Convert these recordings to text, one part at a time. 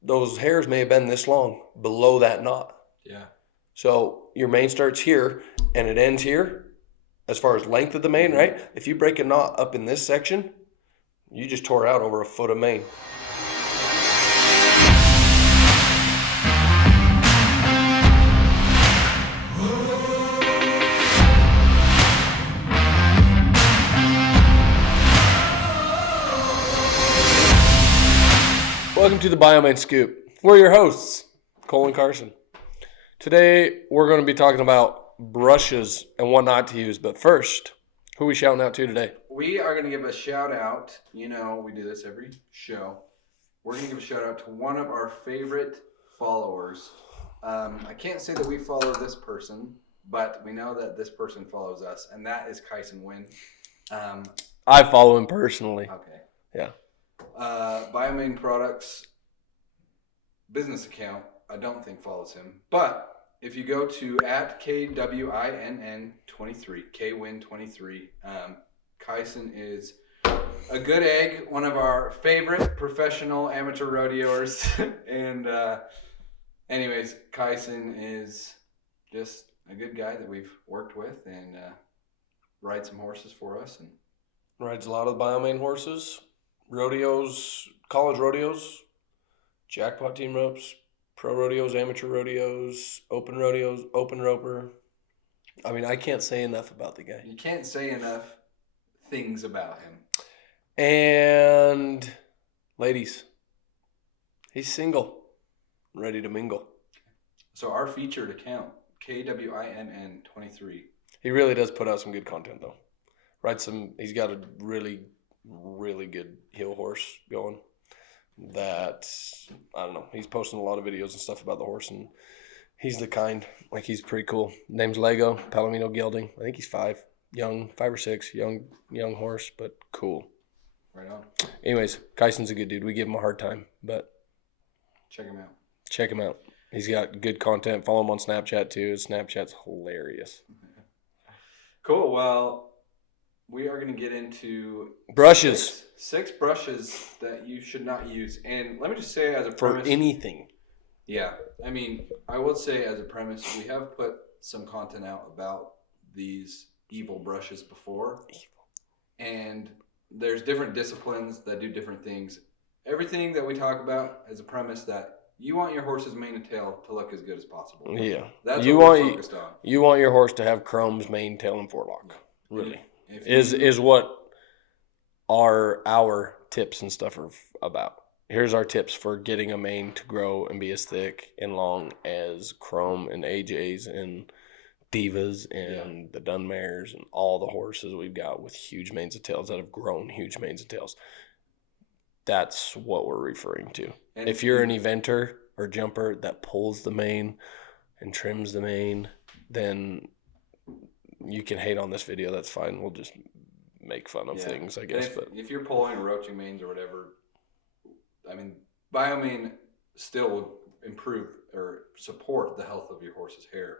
those hairs may have been this long below that knot. Yeah. So your mane starts here and it ends here as far as length of the mane, right? If you break a knot up in this section, you just tore out over a foot of mane. Welcome to the BioMane Scoop. We're your hosts, Cole and Carson. Today, we're going to be talking about brushes and what not to use. But first, who are we shouting out to today? We are going to give a shout out. You know, we do this every show. We're going to give a shout out to one of our favorite followers. I can't say that we follow this person, but we know that this person follows us, and that is Kyson Wynn. I follow him personally. Okay. Yeah. BioMane Products business account, I don't think follows him. But if you go to at KWINN23, KWin23, Kyson is a good egg, one of our favorite professional amateur rodeoers. And anyways, Kyson is just a good guy that we've worked with and rides some horses for us. And rides a lot of the BioMane horses. Rodeos, college rodeos, jackpot team ropes, pro rodeos, amateur rodeos, open roper. I mean, I can't say enough about the guy. You can't say enough things about him. And ladies, he's single, ready to mingle. So our featured account, KWINN23. He really does put out some good content though. He's got a really good heel horse going that, I don't know, he's posting a lot of videos and stuff about the horse, and he's the kind, like, he's pretty cool. Name's Lego, Palomino gelding. I think he's 5 or 6, young horse, but cool. Right on. Anyways, Kyson's a good dude. We give him a hard time, but check him out. He's got good content. Follow him on Snapchat too. His Snapchat's hilarious. Cool. Well, we are going to get into brushes. Six brushes that you should not use. And let me just say as a premise. For anything. Yeah. I mean, I would say as a premise, we have put some content out about these evil brushes before. And there's different disciplines that do different things. Everything that we talk about as a premise that you want your horse's mane and tail to look as good as possible. Yeah. That's what we're focused on. You want your horse to have chromes, mane, tail, and forelock. Really. Is what our tips and stuff are about. Here's our tips for getting a mane to grow and be as thick and long as Chrome and AJs and Divas and the Dunmares and all the horses we've got with huge manes and tails that have grown huge manes and tails. That's what we're referring to. And if you're an eventer or jumper that pulls the mane and trims the mane, then you can hate on this video. That's fine. We'll just make fun of things, I guess. If you're pulling or roaching manes or whatever, I mean, BioMane still will improve or support the health of your horse's hair.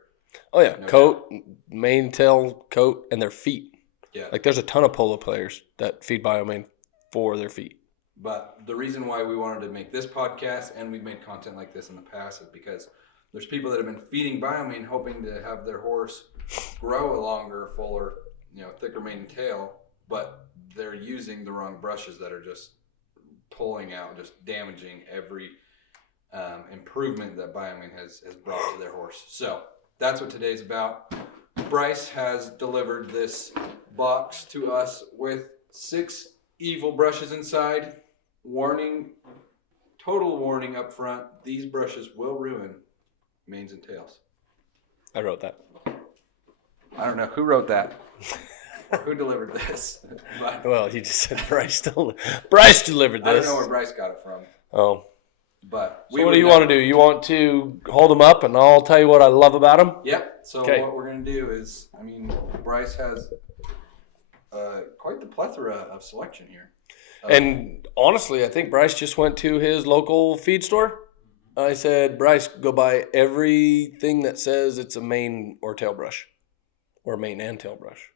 Oh, yeah. Coat, mane, tail, coat, and their feet. Yeah. Like, there's a ton of polo players that feed BioMane for their feet. But the reason why we wanted to make this podcast, and we've made content like this in the past, is because there's people that have been feeding BioMane hoping to have their horse grow a longer, fuller, thicker mane and tail, but they're using the wrong brushes that are just pulling out, just damaging every improvement that BioMane has brought to their horse. So that's what today's about. Bryce has delivered this box to us with 6 evil brushes inside. Warning, total warning up front, these brushes will ruin manes and tails. I wrote that. I don't know who wrote that. Who delivered this? But well, you just said Bryce delivered this. I don't know where Bryce got it from. Oh. But so what do you want to do? You want to hold them up and I'll tell you what I love about them? Yep. So what we're going to do is, I mean, Bryce has quite the plethora of selection here. And honestly, I think Bryce just went to his local feed store. I said, Bryce, go buy everything that says it's a mane or tail brush. Or mane and tail brush.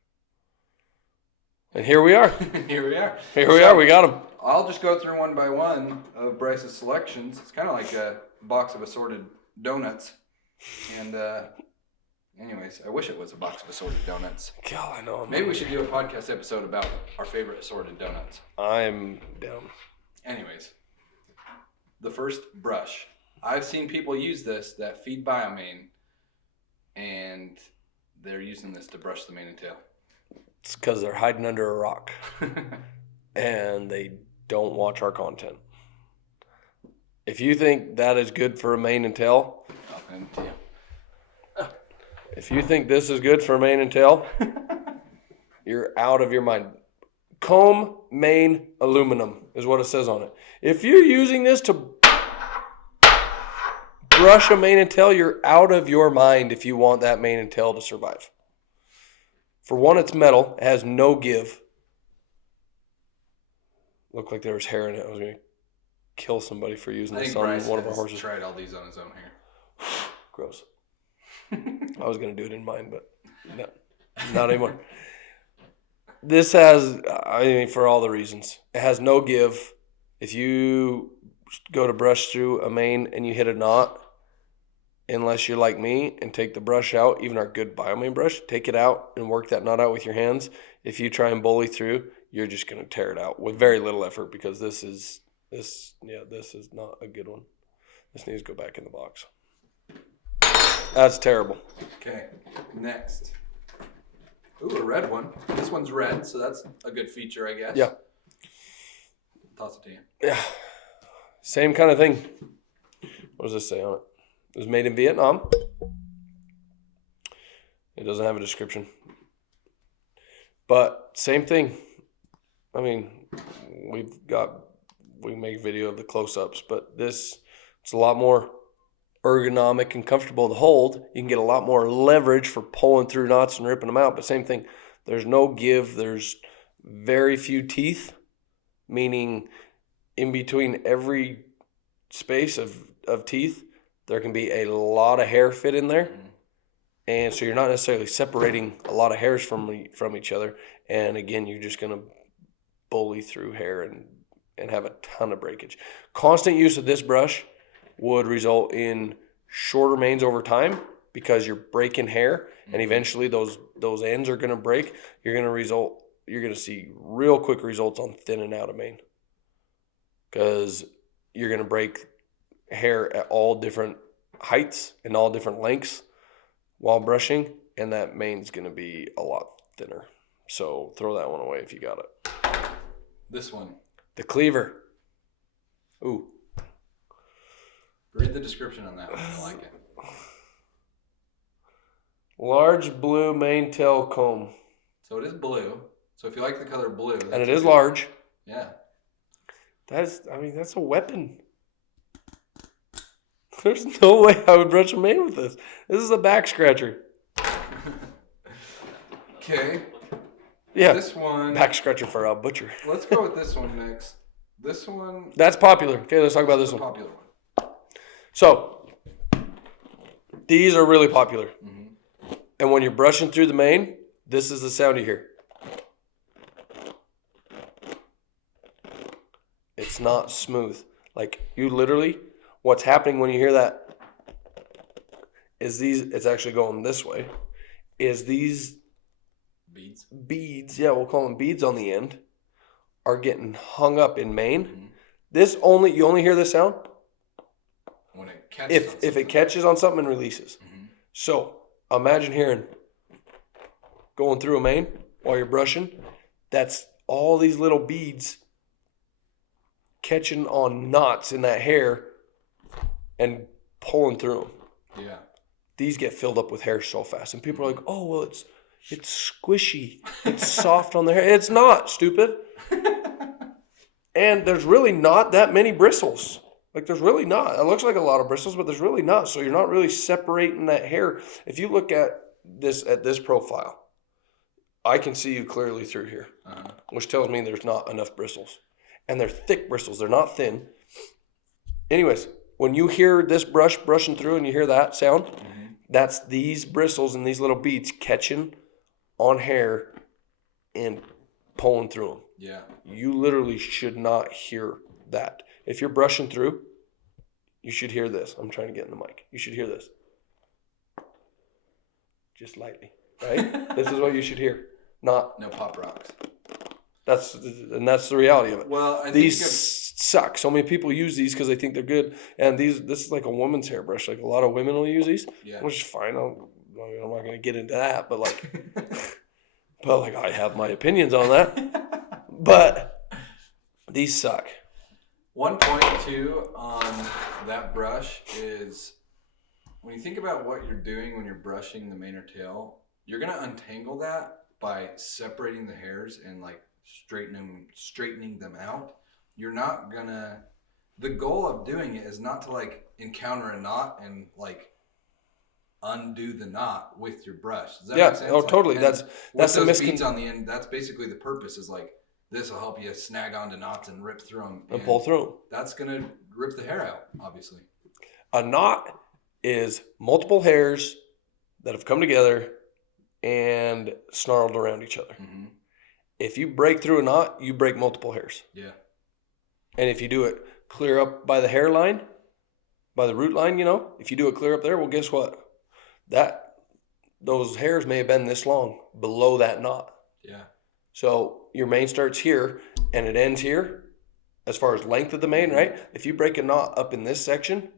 And here we are. Here we are. Here we are. We got them. I'll just go through one by one of Bryce's selections. It's kind of like a box of assorted donuts. And anyways, I wish it was a box of assorted donuts. God, I know. Maybe we should do a podcast episode about our favorite assorted donuts. I'm down. Anyways, the first brush. I've seen people use this that feed BioMane, and they're using this to brush the mane and tail. It's because they're hiding under a rock. And they don't watch our content. If you think that is good for a mane and tail, if you think this is good for a mane and tail, you're out of your mind. Comb mane aluminum is what it says on it. If you're using this to brush a mane and tail, you're out of your mind if you want that mane and tail to survive. For one, it's metal. It has no give. Looked like there was hair in it. I was going to kill somebody for using this on one of our horses. Tried all these on his own hair. Gross. I was going to do it in mine, but no, not anymore. This has, I mean, for all the reasons. It has no give. If you go to brush through a mane and you hit a knot, unless you're like me and take the brush out, even our good BioMane brush, take it out and work that knot out with your hands. If you try and bully through, you're just going to tear it out with very little effort, because this is not a good one. This needs to go back in the box. That's terrible. Okay, next. Ooh, a red one. This one's red, so that's a good feature, I guess. Yeah. Toss it to you. Yeah. Same kind of thing. What does this say on it? It was made in Vietnam. It doesn't have a description. But same thing. I mean, we make video of the close-ups, but it's a lot more ergonomic and comfortable to hold. You can get a lot more leverage for pulling through knots and ripping them out. But same thing. There's no give. There's very few teeth, meaning in between every space of teeth, there can be a lot of hair fit in there. And so you're not necessarily separating a lot of hairs from each other. And again, you're just going to bully through hair and have a ton of breakage. Constant use of this brush would result in shorter manes over time, because you're breaking hair, and eventually those ends are going to break. You're going to see real quick results on thinning out a mane, because you're going to break hair at all different heights and all different lengths while brushing, and that mane's going to be a lot thinner. So throw that one away if you got it. This one. The cleaver. Ooh. Read the description on that one. I like it. Large blue mane tail comb. So it is blue. So if you like the color blue. And it is large. Yeah. That's a weapon. There's no way I would brush a mane with this. This is a back scratcher. Okay. Yeah. This one. Back scratcher for a butcher. Let's go with this one next. This one. That's popular. Okay, let's talk about this one. Popular one. So, these are really popular. Mm-hmm. And when you're brushing through the mane, this is the sound you hear. It's not smooth. Like, you literally, what's happening when you hear that is it's actually going this way, is these beads, yeah, we'll call them beads on the end, are getting hung up in mane. Mm-hmm. You only hear this sound when it catches if it catches on something and releases. Mm-hmm. So imagine going through a mane while you're brushing. That's all these little beads catching on knots in that hair and pulling through them. Yeah. These get filled up with hair so fast, and people are like, "Oh, well, it's squishy, it's soft on the hair." It's not, stupid. And there's really not that many bristles. Like, there's really not. It looks like a lot of bristles, but there's really not. So you're not really separating that hair. If you look at this profile, I can see you clearly through here, which tells me there's not enough bristles. And they're thick bristles. They're not thin. Anyways, when you hear this brushing through and you hear that sound, that's these bristles and these little beads catching on hair and pulling through them. Yeah. You literally should not hear that. If you're brushing through, you should hear this. I'm trying to get in the mic. You should hear this. Just lightly, right? This is what you should hear. Not no pop rocks. That's the reality of it. Well, I think these suck. So many people use these because they think they're good, and this is like a woman's hairbrush. Like a lot of women will use these, which is fine. I'm not going to get into that, but like, I have my opinions on that. But these suck. One point too on that brush is when you think about what you're doing when you're brushing the mane or tail, you're gonna untangle that by separating the hairs and like straightening them out. You're not gonna. The goal of doing it is not to like encounter a knot and like undo the knot with your brush. Does that make sense? Oh, totally. That's those beads on the end. That's basically the purpose. Is like this will help you snag onto knots and rip through them and pull through them. That's gonna rip the hair out, obviously. A knot is multiple hairs that have come together and snarled around each other. Mm-hmm. If you break through a knot, you break multiple hairs. Yeah. And if you do it clear up by the hairline, by the root line, if you do it clear up there, well, guess what? Those hairs may have been this long below that knot. Yeah. So your mane starts here and it ends here as far as length of the mane, right? If you break a knot up in this section,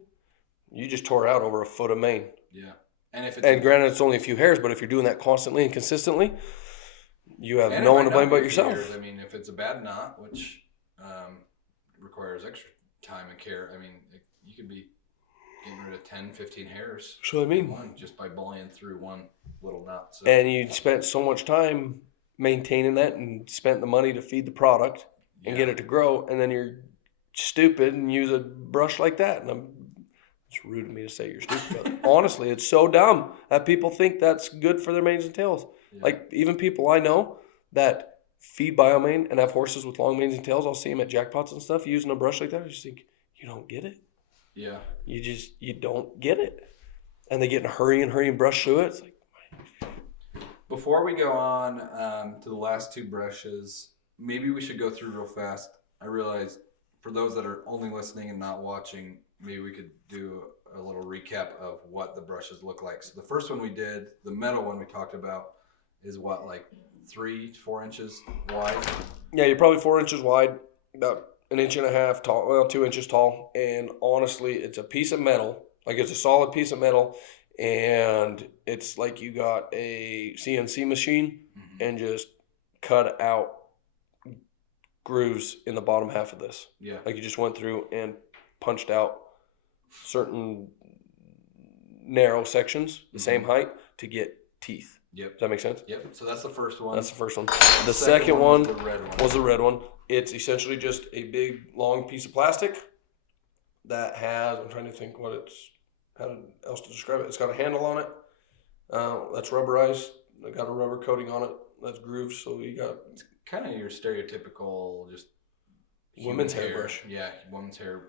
you just tore out over a foot of mane. Yeah. And granted, it's only a few hairs, but if you're doing that constantly and consistently, you have no one to blame but yourself. I mean, if it's a bad knot, which requires extra time and care, I mean, you could be getting rid of 10, 15 hairs. So I mean, just by bullying through one little knot. So. And you spent so much time maintaining that and spent the money to feed the product and get it to grow, and then you're stupid and use a brush like that. And it's rude of me to say you're stupid, but honestly, it's so dumb that people think that's good for their manes and tails. Yeah. Like even people I know that feed BioMane and have horses with long manes and tails, I'll see them at jackpots and stuff using a brush like that. I just think, you don't get it. Yeah. You don't get it. And they get in a hurry and brush through it. It's like, before we go on to the last two brushes, maybe we should go through real fast. I realized for those that are only listening and not watching, maybe we could do a little recap of what the brushes look like. So the first one we did, the metal one we talked about, is what, like 3 to 4 inches wide? Yeah, you're probably 4 inches wide, about 1.5 inches tall, well, 2 inches tall. And honestly, it's a piece of metal. Like it's a solid piece of metal. And it's like you got a CNC machine and just cut out grooves in the bottom half of this. Yeah. Like you just went through and punched out certain narrow sections, the same height, to get teeth. Yep. Does that make sense? Yep. So that's the first one. That's the first one. The second one was the red one. It's essentially just a big, long piece of plastic that has, I'm trying to think how else to describe it. It's got a handle on it. That's rubberized. I got a rubber coating on it. That's grooves. So you got... It's kind of your stereotypical just... women's hairbrush. Yeah, women's hair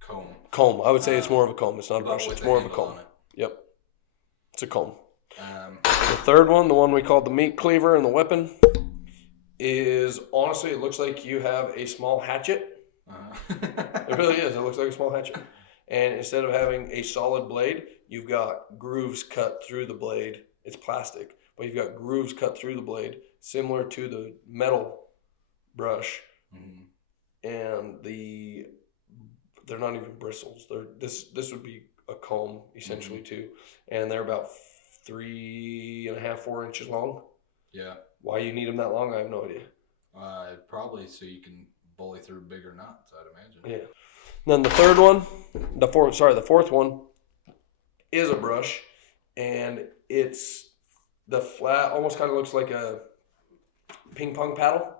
comb. Comb. I would say it's more of a comb. It's not a brush. It's more of a comb. Yep. It's a comb. The third one, the one we called the meat cleaver and the weapon, is honestly, it looks like you have a small hatchet. It really is. It looks like a small hatchet. And instead of having a solid blade, you've got grooves cut through the blade. It's plastic, but you've got grooves cut through the blade, similar to the metal brush. And they're not even bristles. This would be a comb essentially too, and they're about 3.5, 4 inches long. Yeah. Why you need them that long, I have no idea. Probably so you can bully through bigger knots, I'd imagine. Yeah. Then the third one, the fourth one is a brush, and it's the flat, almost kind of looks like a ping pong paddle,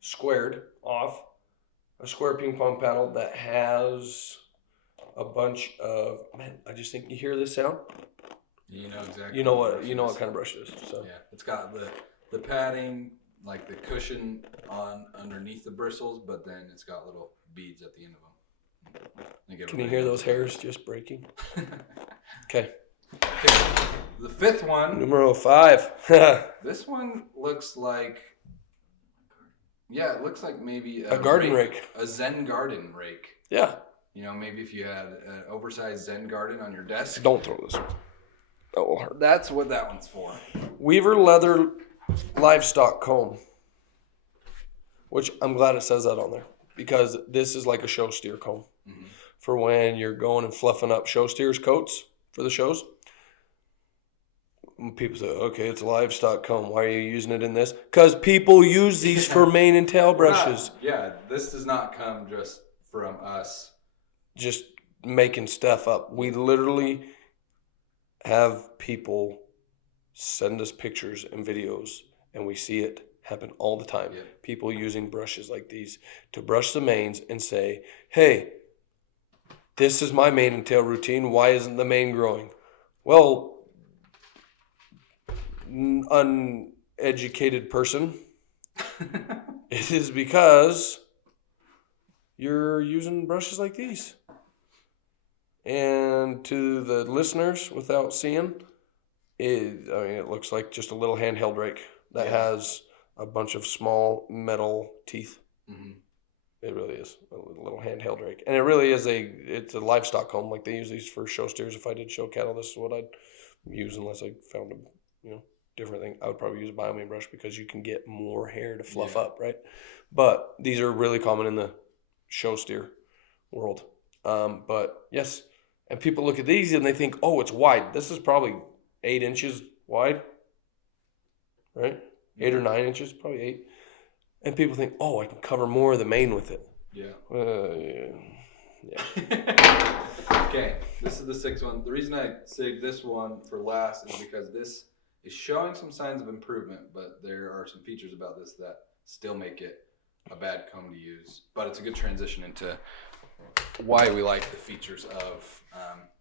squared off, a square ping pong paddle that has a bunch of, man, I just think you hear this sound. You know exactly. You know what kind of brush it is. So yeah, it's got the padding, like the cushion on underneath the bristles, but then it's got little beads at the end of them. Can you hear those hairs just breaking? Okay. The fifth one. Numero 5. This one looks like Yeah, it looks like maybe a garden rake. A Zen garden rake. Yeah. You know, maybe if you had an oversized Zen garden on your desk. Don't throw this. That will hurt. That's what that one's for. Weaver leather livestock comb, which I'm glad it says that on there because this is like a show steer comb for when you're going and fluffing up show steers' coats for the shows. People say, okay, it's a livestock comb. Why are you using it in this? Because people use these for mane and tail brushes. Yeah, this does not come just from us. Just making stuff up. We literally have people send us pictures and videos, and we see it happen all the time. Yeah. People using brushes like these to brush the manes and say, hey, this is my mane and tail routine. Why isn't the mane growing? Well, uneducated person, it is because you're using brushes like these. And to the listeners without seeing, it looks like just a little handheld rake that has a bunch of small metal teeth. It really is a little handheld rake, and it really is it's a livestock comb. Like they use these for show steers. If I did show cattle, this is what I'd use unless I found a different thing. I would probably use a BioMane brush because you can get more hair to fluff up, right? But these are really common in the show steer world. But yes, and people look at these and they think, oh, it's wide. This is probably 8 inches wide, right? 8 or 9 inches, probably 8. And people think, oh, I can cover more of the mane with it. Yeah. Yeah. Okay, this is the 6th one. The reason I saved this one for last is because this is showing some signs of improvement, but there are some features about this that still make it a bad comb to use. But it's a good transition into why we like the features of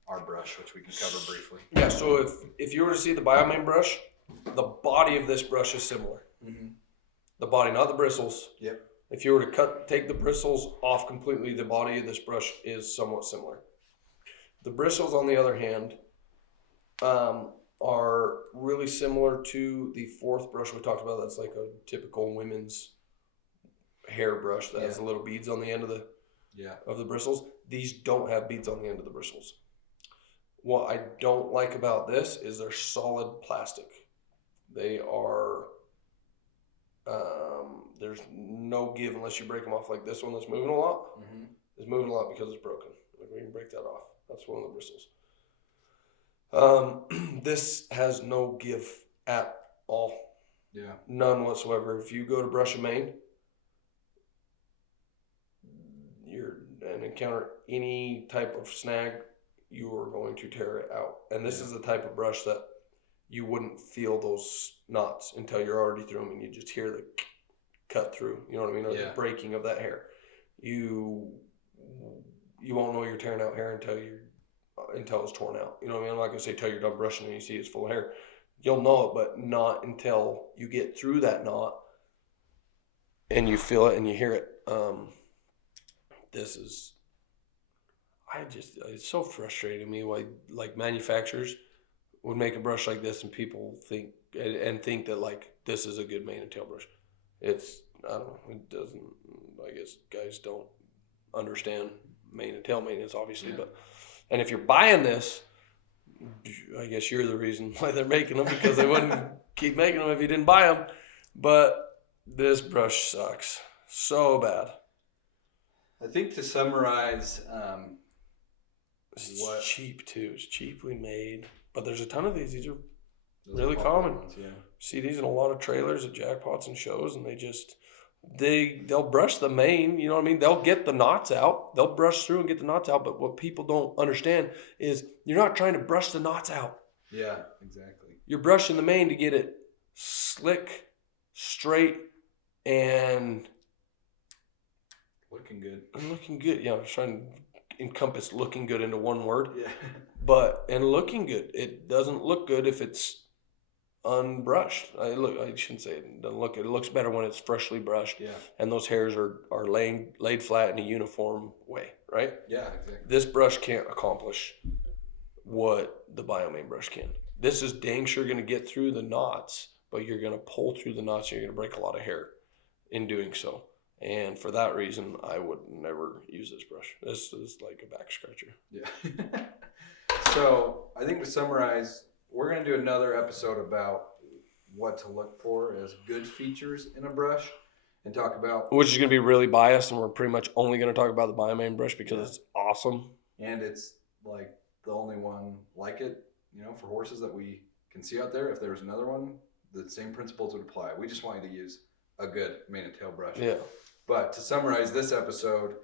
our brush, which we can cover briefly. Yeah, so if you were to see the BioMane brush, the body of this brush is similar. The body, not the bristles. Yep. If you were to take the bristles off completely, the body of this brush is somewhat similar. The bristles, on the other hand, are really similar to the 4th brush we talked about. That's like a typical women's hair brush that has the little beads on the end of the bristles. These don't have beads on the end of the bristles. What I don't like about this is they're solid plastic. They are, there's no give unless you break them off, like this one that's moving a lot. It's moving a lot because it's broken. Like we can break that off. That's one of the bristles. This has no give at all. Yeah. None whatsoever. If you go to brush a mane, and encounter any type of snag, you are going to tear it out. And this is the type of brush that you wouldn't feel those knots until you're already through them and you just hear the cut through, you know what I mean, or the breaking of that hair. You won't know you're tearing out hair until it's torn out. You know what I mean? I'm not going to say till you're done brushing and you see it's full of hair. You'll know it, but not until you get through that knot and you feel it and you hear it. This is, it's so frustrating to me why like manufacturers would make a brush like this and people think that like this is a good mane and tail brush. It's, I don't know, it doesn't, I guess guys don't understand mane and tail maintenance obviously, but, and if you're buying this, I guess you're the reason why they're making them, because they wouldn't keep making them if you didn't buy them. But this brush sucks so bad. I think to summarize, it's cheap too. It's cheaply made, but there's a ton of these. These are really common. Ones, see these in a lot of trailers at jackpots and shows, and they'll brush the mane. You know what I mean? They'll get the knots out. They'll brush through and get the knots out. But what people don't understand is you're not trying to brush the knots out. Yeah, exactly. You're brushing the mane to get it slick, straight, and looking good. Looking good. Yeah, I was trying to encompass looking good into one word. Yeah. And looking good. It doesn't look good if it's unbrushed. I shouldn't say it doesn't look good. It looks better when it's freshly brushed. Yeah. And those hairs are laid flat in a uniform way, right? Yeah, exactly. This brush can't accomplish what the BioMane brush can. This is dang sure going to get through the knots, but you're going to pull through the knots and you're going to break a lot of hair. in doing so. And for that reason, I would never use this brush. This is like a back scratcher. Yeah. So I think to summarize, we're going to do another episode about what to look for as good features in a brush and talk about... Which is going to be really biased, and we're pretty much only going to talk about the BioMane brush because it's awesome. And it's like the only one like it, you know, for horses that we can see out there. If there was another one, the same principles would apply. We just want you to use a good mane and tail brush. Yeah. But to summarize this episode,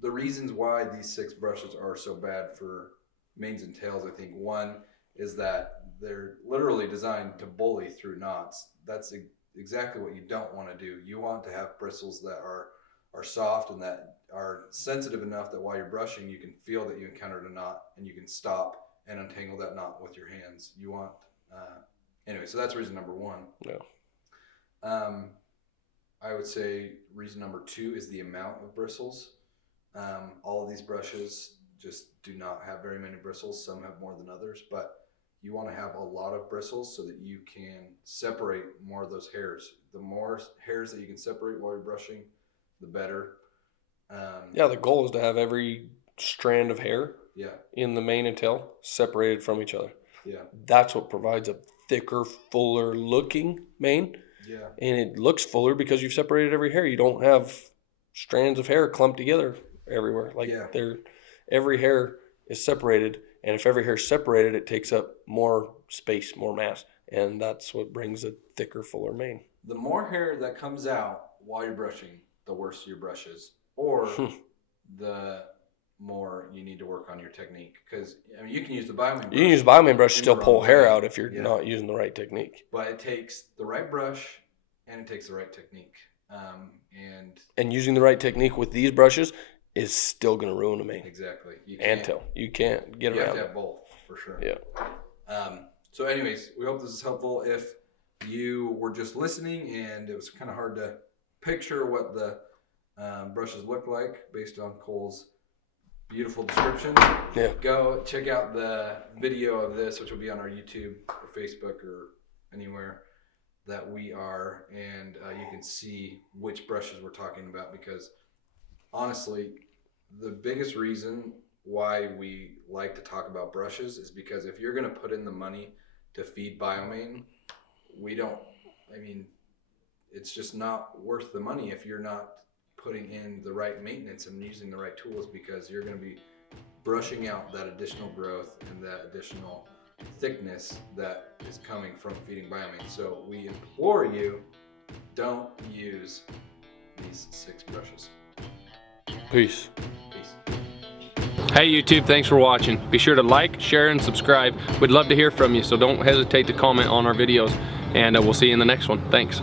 the reasons why these 6 brushes are so bad for manes and tails, I think one is that they're literally designed to bully through knots. That's exactly what you don't want to do. You want to have bristles that are soft and that are sensitive enough that while you're brushing, you can feel that you encountered a knot and you can stop and untangle that knot with your hands. You want, anyway, so that's reason number 1. Yeah. I would say reason number 2 is the amount of bristles. All of these brushes just do not have very many bristles. Some have more than others, but you want to have a lot of bristles so that you can separate more of those hairs. The more hairs that you can separate while you're brushing, the better. Yeah, the goal is to have every strand of hair in the mane and tail separated from each other. Yeah. That's what provides a thicker, fuller looking mane. Yeah. And it looks fuller because you've separated every hair. You don't have strands of hair clumped together everywhere. Like every hair is separated, and if every hair is separated, it takes up more space, more mass, and that's what brings a thicker, fuller mane. The more hair that comes out while you're brushing, the worse your brush is, or the more you need to work on your technique. Because I mean, you can use the BioMane brush. You can use BioMane brush to still pull hair out if you're not using the right technique. But it takes the right brush and it takes the right technique. And using the right technique with these brushes is still going to ruin a mane. Exactly. And tail. You can't get around it. You have to have both, for sure. Yeah. So anyways, we hope this is helpful. If you were just listening and it was kind of hard to picture what the brushes look like based on Cole's beautiful description, go check out the video of this, which will be on our YouTube or Facebook or anywhere that we are, and you can see which brushes we're talking about, because honestly, the biggest reason why we like to talk about brushes is because if you're going to put in the money to feed BioMane, it's just not worth the money if you're not putting in the right maintenance and using the right tools, because you're going to be brushing out that additional growth and that additional thickness that is coming from feeding BioMane. So we implore you, don't use these 6 brushes. Peace. Hey YouTube, thanks for watching. Be sure to like, share, and subscribe. We'd love to hear from you, so don't hesitate to comment on our videos, and we'll see you in the next one. Thanks.